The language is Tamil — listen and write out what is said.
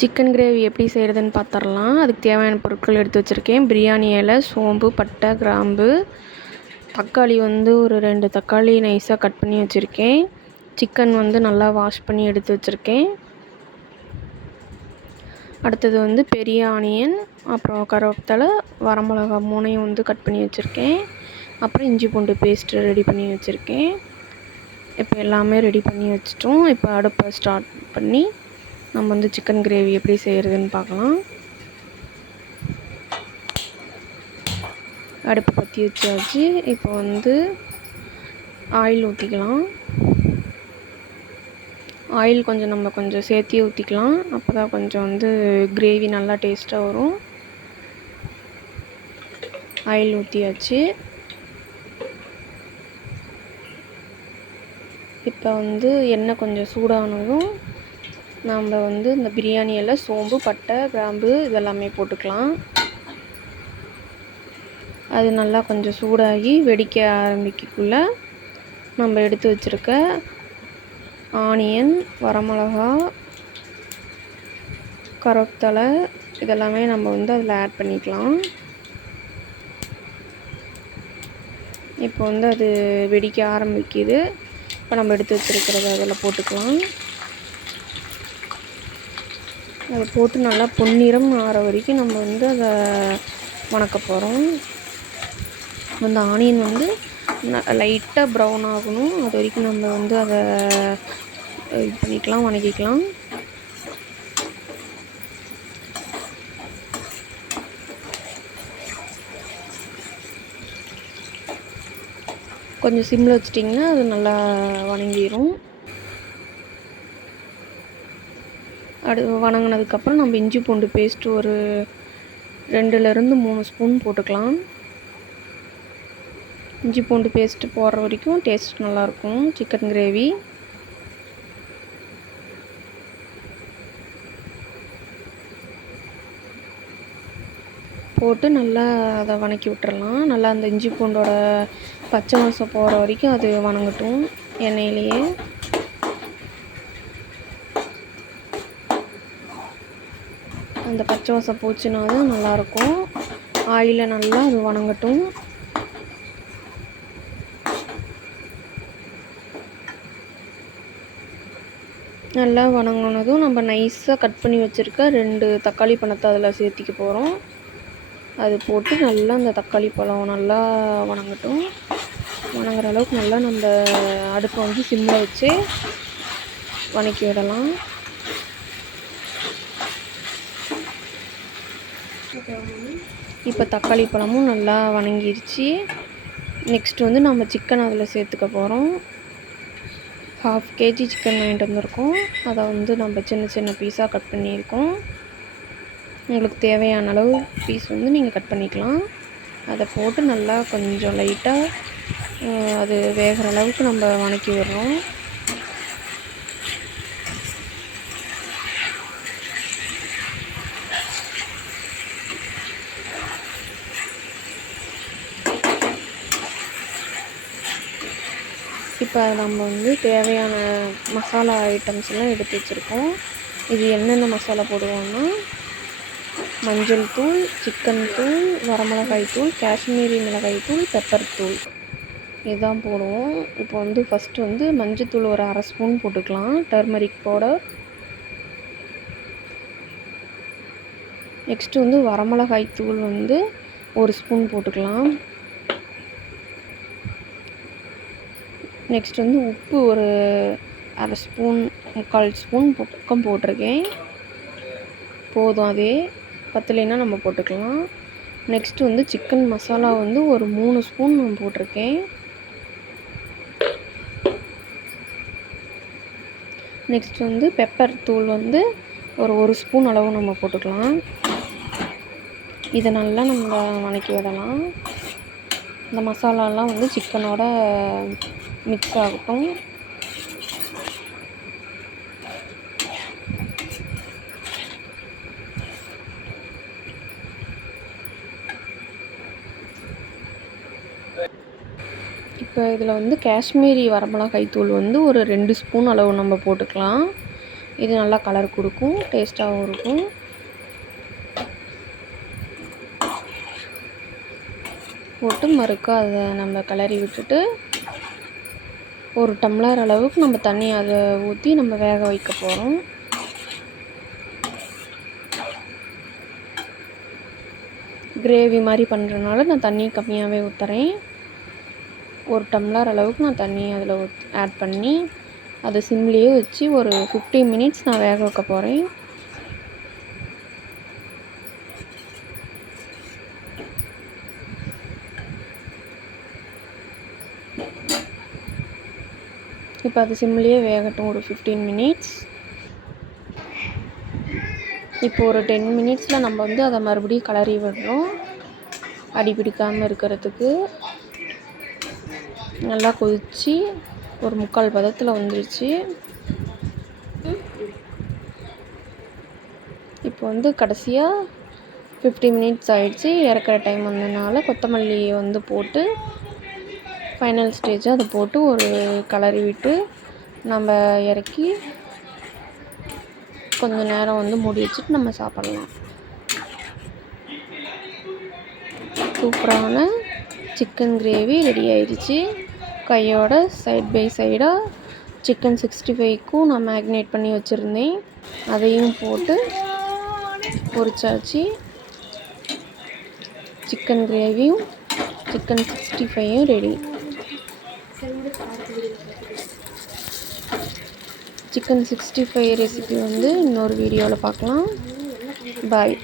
சிக்கன் கிரேவி எப்படி செய்கிறதுன்னு பார்த்துடலாம். அதுக்கு தேவையான பொருட்கள் எடுத்து வச்சுருக்கேன். பிரியாணி இலை, சோம்பு, பட்டை, கிராம்பு, தக்காளி ஒரு 2 தக்காளி நைஸாக கட் பண்ணி வச்சுருக்கேன். சிக்கன் நல்லா வாஷ் பண்ணி எடுத்து வச்சுருக்கேன். அடுத்தது பெரிய ஆனியன், அப்புறம் கருவேப்பிலை, வரமிளகா 3ஐயும் கட் பண்ணி வச்சுருக்கேன். அப்புறம் இஞ்சி பூண்டு பேஸ்ட்டு ரெடி பண்ணி வச்சுருக்கேன். இப்போ எல்லாமே ரெடி பண்ணி வச்சுட்டோம். இப்போ அடுப்பை ஸ்டார்ட் பண்ணி நம்ம சிக்கன் கிரேவி எப்படி செய்கிறதுன்னு பார்க்கலாம். அடுப்பு பற்றி வச்சாச்சு. இப்போ ஆயில் ஊற்றிக்கலாம். ஆயில் நம்ம கொஞ்சம் சேர்த்தியே ஊற்றிக்கலாம். அப்போ தான் கொஞ்சம் கிரேவி நல்லா டேஸ்ட்டாக வரும். ஆயில் ஊற்றியாச்சு. இப்போ எண்ணெய் கொஞ்சம் சூடானதும் நம்ம இந்த பிரியாணி இலை, சோம்பு, பட்டை, கிராம்பு இதெல்லாமே போட்டுக்கலாம். அது நல்லா கொஞ்சம் சூடாகி வெடிக்க ஆரம்பிக்கக்குள்ளே நம்ம எடுத்து வச்சுருக்க ஆனியன், வரமிளகா, கருவேப்பிலை இதெல்லாமே நம்ம அதில் ஆட் பண்ணிக்கலாம். இப்போ அது வெடிக்க ஆரம்பிக்குது. இப்போ நம்ம எடுத்து வச்சுருக்கிறத அதில் போட்டுக்கலாம். அதை போட்டு நல்லா பொன்னிறம் ஆகிற வரைக்கும் நம்ம அதை வணக்க போகிறோம். அந்த ஆனியன் லைட்டாக ப்ரௌன் ஆகணும். அது வரைக்கும் நம்ம அதை இது பண்ணிக்கலாம், வணக்கிக்கலாம். கொஞ்சம் சிம்மில் வச்சிட்டிங்கன்னா அது நல்லா வணங்கிடும். வணங்கினதுக்கப்புறம் நம்ம இஞ்சி பூண்டு பேஸ்ட்டு ஒரு 2லேருந்து 3 ஸ்பூன் போட்டுக்கலாம். இஞ்சி பூண்டு பேஸ்ட்டு போடுற வரைக்கும் டேஸ்ட் நல்லாயிருக்கும் சிக்கன் கிரேவி. போட்டு நல்லா அதை வணக்கி விட்டுறலாம். நல்லா அந்த இஞ்சி பூண்டோட பச்சை வாசம் போகிற வரைக்கும் அது வணங்கட்டும் எண்ணெயிலேயே. அந்த பச்சை வாசம் போச்சுன்னா தான் நல்லாயிருக்கும். ஆயிலில் நல்லா அது வணங்கட்டும். நல்லா வணங்கினதும் நம்ம நைஸாக கட் பண்ணி வச்சுருக்க 2 தக்காளி பழத்தை அதில் சேர்த்திக்க போகிறோம். அது போட்டு நல்லா அந்த தக்காளி பழம் நல்லா வணங்கட்டும். வணங்குற அளவுக்கு நல்லா நம்ம அடுப்பை சிம்மில் வச்சு வணக்கி விடலாம். இப்போ தக்காளி பழமும் நல்லா வணங்கிருச்சு. நெக்ஸ்ட் நம்ம சிக்கன் அதில் சேர்த்துக்க போகிறோம். 1/2 kg சிக்கன் வாங்கிட்டு வந்திருக்கோம். அதை நம்ம சின்ன சின்ன பீஸாக கட் பண்ணியிருக்கோம். உங்களுக்கு தேவையான அளவு பீஸ் நீங்கள் கட் பண்ணிக்கலாம். அதை போட்டு நல்லா கொஞ்சம் லைட்டாக அது வேகிற அளவுக்கு நம்ம வணக்கி விடுறோம். இப்போ நம்ம தேவையான மசாலா ஐட்டம்ஸ் எல்லாம் எடுத்து வச்சுருக்கோம். இது என்னென்ன மசாலா போடுவோம்னா மஞ்சள் தூள், சிக்கன் தூள், வரமிளகாய் தூள், காஷ்மீரி மிளகாய் தூள், பெப்பர் தூள் இதுதான் போடுவோம். இப்போ ஃபஸ்ட்டு மஞ்சள் தூள் ஒரு 1/2 ஸ்பூன் போட்டுக்கலாம். Turmeric powder. நெக்ஸ்ட்டு வரமிளகாய் தூள் 1 ஸ்பூன் போட்டுக்கலாம். நெக்ஸ்ட் உப்பு ஒரு 1/2 ஸ்பூன், 3/4 ஸ்பூன் பக்கம் போட்டிருக்கேன். போதும், அதே பத்தலைன்னா நம்ம போட்டுக்கலாம். நெக்ஸ்ட்டு சிக்கன் மசாலா ஒரு 3 ஸ்பூன் நான் போட்டிருக்கேன். நெக்ஸ்ட் பெப்பர் தூள் ஒரு 1 ஸ்பூன் அளவு நம்ம போட்டுக்கலாம். இதை நல்லா நம்ம வணக்கி விடலாம். இந்த மசாலாலாம் சிக்கனோட மிக்ஸ் ஆகட்டும். இப்போ இதில் காஷ்மீரி வரமிளகாய் தூள் ஒரு 2 ஸ்பூன் அளவு நம்ம போட்டுக்கலாம். இது நல்லா கலர் கொடுக்கும், டேஸ்ட்டாகவும் இருக்கும். போட்டு மறுக்க அதை நம்ம கிளறி விட்டுட்டு 1 டம்ளர் அளவுக்கு நம்ம தண்ணி அதை ஊற்றி நம்ம வேக வைக்க போகிறோம். கிரேவி மாதிரி பண்ணுறதுனால நான் தண்ணி கம்மியாகவே ஊற்றுறேன். 1 டம்ளர் அளவுக்கு நான் தண்ணி அதில் ஆட் பண்ணி அதை சிம்லேயே வச்சு ஒரு 15 மினிட்ஸ் நான் வேக வைக்க போகிறேன். இப்போ அது சிம்லேயே வேகட்டும் ஒரு 15 மினிட்ஸ். இப்போ ஒரு 10 மினிட்ஸில் நம்ம வந்து அதை மறுபடியும் கிளறி விடுறோம், அடி பிடிக்காமல் இருக்கிறதுக்கு. நல்லா கொதித்து ஒரு 3/4 பதத்தில் வந்துருச்சு. இப்போ வந்து கடைசியாக 50 மினிட்ஸ் ஆகிடுச்சு. இறக்குற டைம் வந்ததுனால கொத்தமல்லியை வந்து போட்டு ஃபைனல் ஸ்டேஜாக அதை போட்டு ஒரு கிளறி விட்டு நம்ம இறக்கி கொஞ்சம் நேரம் வந்து மூடி வச்சுட்டு நம்ம சாப்பிட்லாம். சூப்பரான சிக்கன் கிரேவி ரெடி ஆயிடுச்சு. கையோட சைட் பை சைடாக சிக்கன் 65க்கும் நான் மேக்னேட் பண்ணி வச்சுருந்தேன், அதையும் போட்டு பொரிச்சாச்சு. சிக்கன் கிரேவியும் சிக்கன் 65யும் ரெடி. சிக்கன் 65 ரெசிபி வந்து இன்னொரு வீடியோவில் பார்க்கலாம். பாய்.